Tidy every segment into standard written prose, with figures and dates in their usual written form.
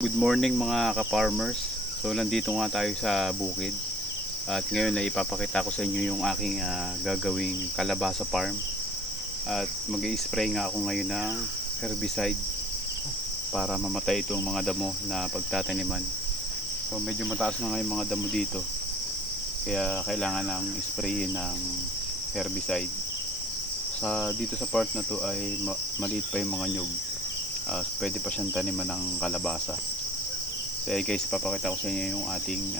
Good morning mga ka-farmers. So nandito nga tayo sa bukid. At ngayon ay ipapakita ko sa inyo yung aking gagawing kalabasa farm. At mag-i-spray nga ako ngayon ng herbicide para mamatay itong mga damo na pagtataniman. So medyo mataas na nga yung mga damo dito. Kaya kailangan ng sprayin ng herbicide. Dito sa part na to ay maliit pa yung mga nyug. Pwede pa siyang taniman ng kalabasa. So guys, papakita ko sa inyo yung ating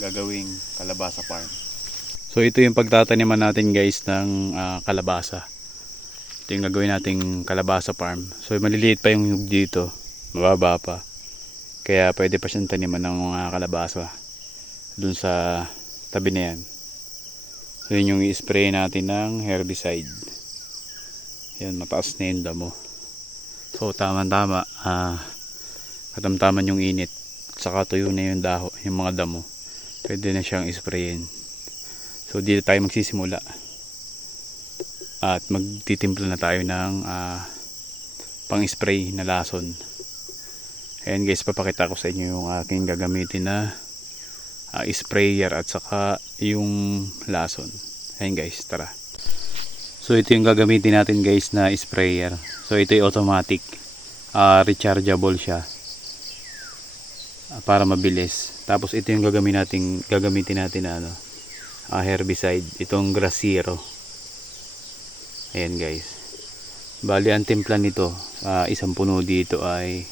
gagawing kalabasa farm. So ito yung pagtataniman natin guys ng kalabasa. Ito yung gagawin nating kalabasa farm. So maliliit pa yung nyug dito, mababa pa. Kaya pwede pa siyang taniman ng mga kalabasa dun sa tabi na yan. So yun yung i-spray natin ng herbicide. Yan, mataas na yung damo. So tama-tama, katamtaman yung init, saka tuyo na yung yung mga damo, pwede na siyang isprayin. So dito tayo magsisimula at magtitimpla na tayo ng pang spray na lason. Ayan guys, papakita ko sa inyo yung aking gagamitin na sprayer at saka yung lason. Ayan guys, tara. So ito yung gagamitin natin guys na sprayer. So ito yung automatic, rechargeable siya para mabilis. Tapos ito yung gagamitin natin na herbicide, itong Grasiero. Ayan guys. Bali ang timpla nito, isang puno dito ay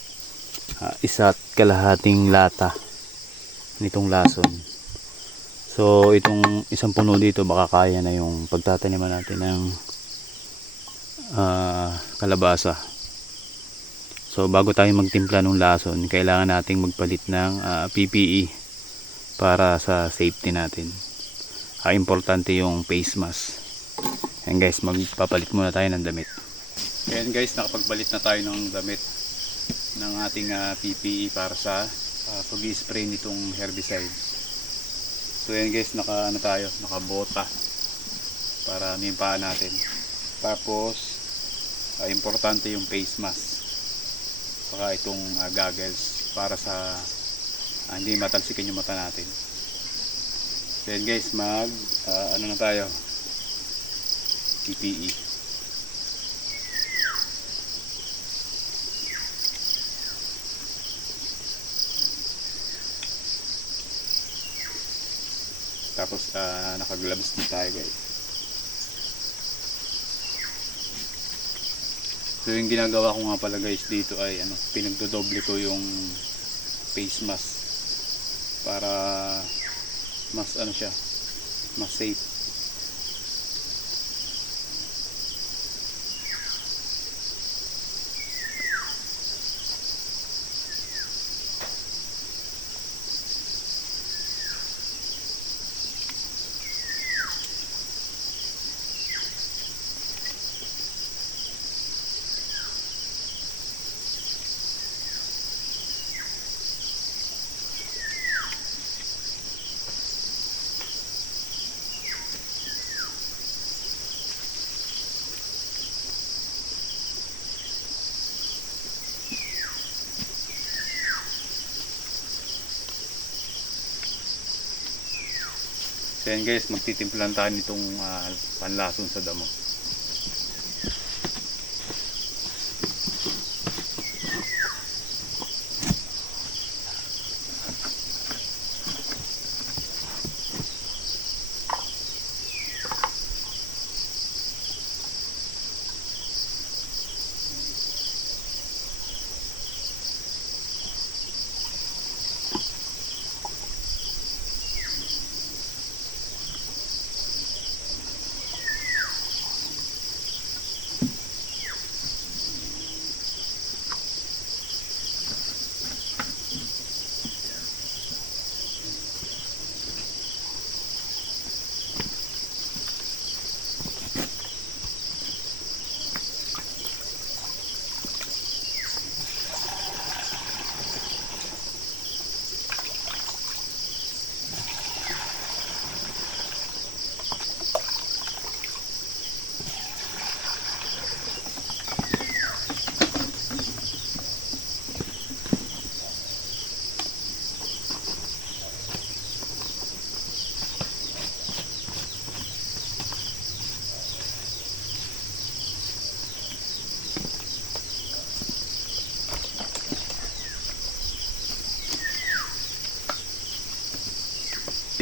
1.5 lata nitong lason. So itong isang puno dito baka kaya na yung pagtataniman natin ng kalabasa. So bago tayo magtimpla ng lason, kailangan nating magpalit ng PPE para sa safety natin. Importante yung face mask. Ayan guys, magpapalit muna tayo ng damit. Ayan guys, nakapagpalit na tayo ng damit ng ating PPE para sa pag-i-spray nitong herbicide. So yan guys, nakabota para yung paa natin. Tapos importante yung face mask, saka itong goggles para sa hindi matalsikan yung mata natin. So yan guys, ano na tayo, PPE. Tapos naka-gloves din tayo guys. So yung ginagawa ko nga pala guys dito ay pinagdodoble ko yung face mask para mas mas safe. So yan guys, magtitimplan tayo nitong panlason sa damo.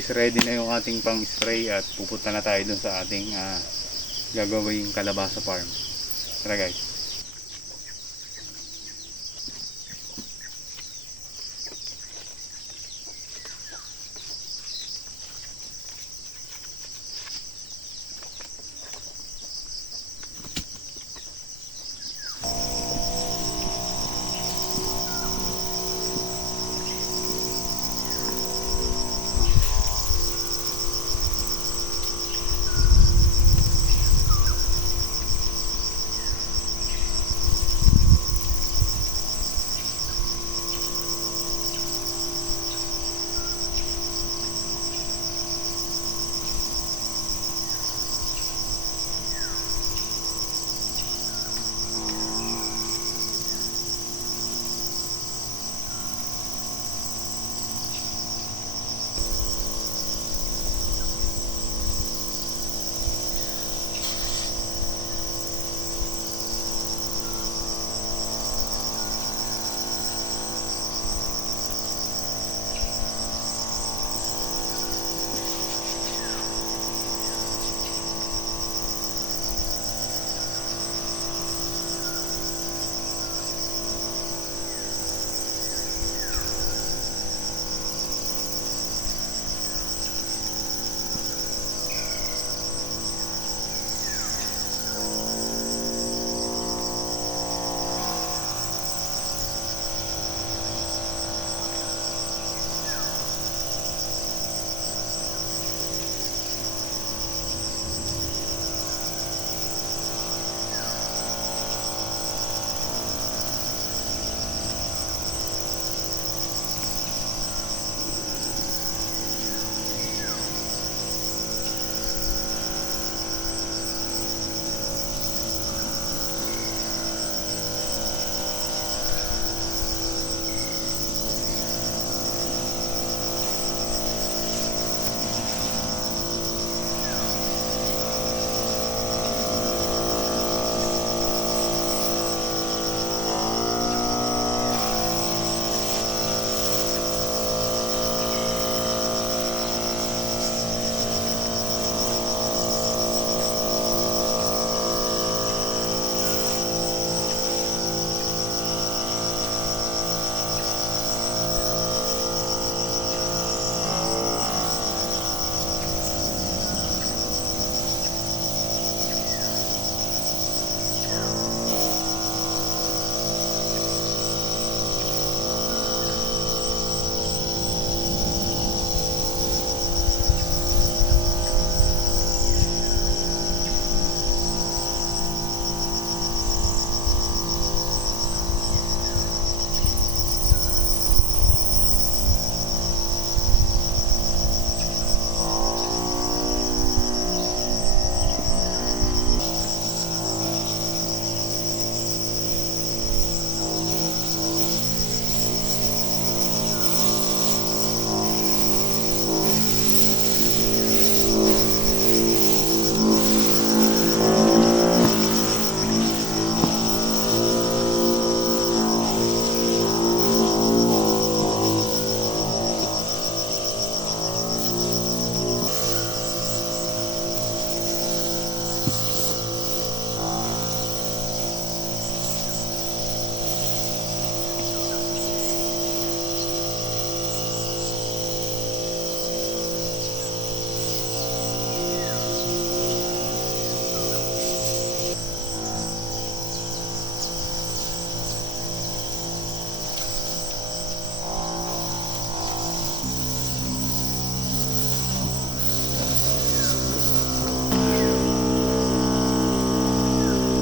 Is ready na yung ating pang spray at pupunta na tayo dun sa ating gagawing kalabasa farm. Tara guys.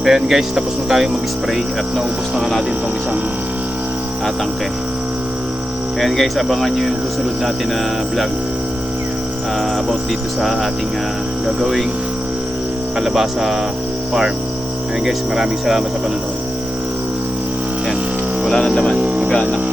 Ayan guys, tapos na tayo mag-spray at naubos na natin itong isang tangke. Ayan guys, abangan nyo yung susunod natin na vlog about dito sa ating gagawing kalabasa farm. Ayan guys, maraming salamat sa panonood. Ayan, wala nang laman, mag-aanak.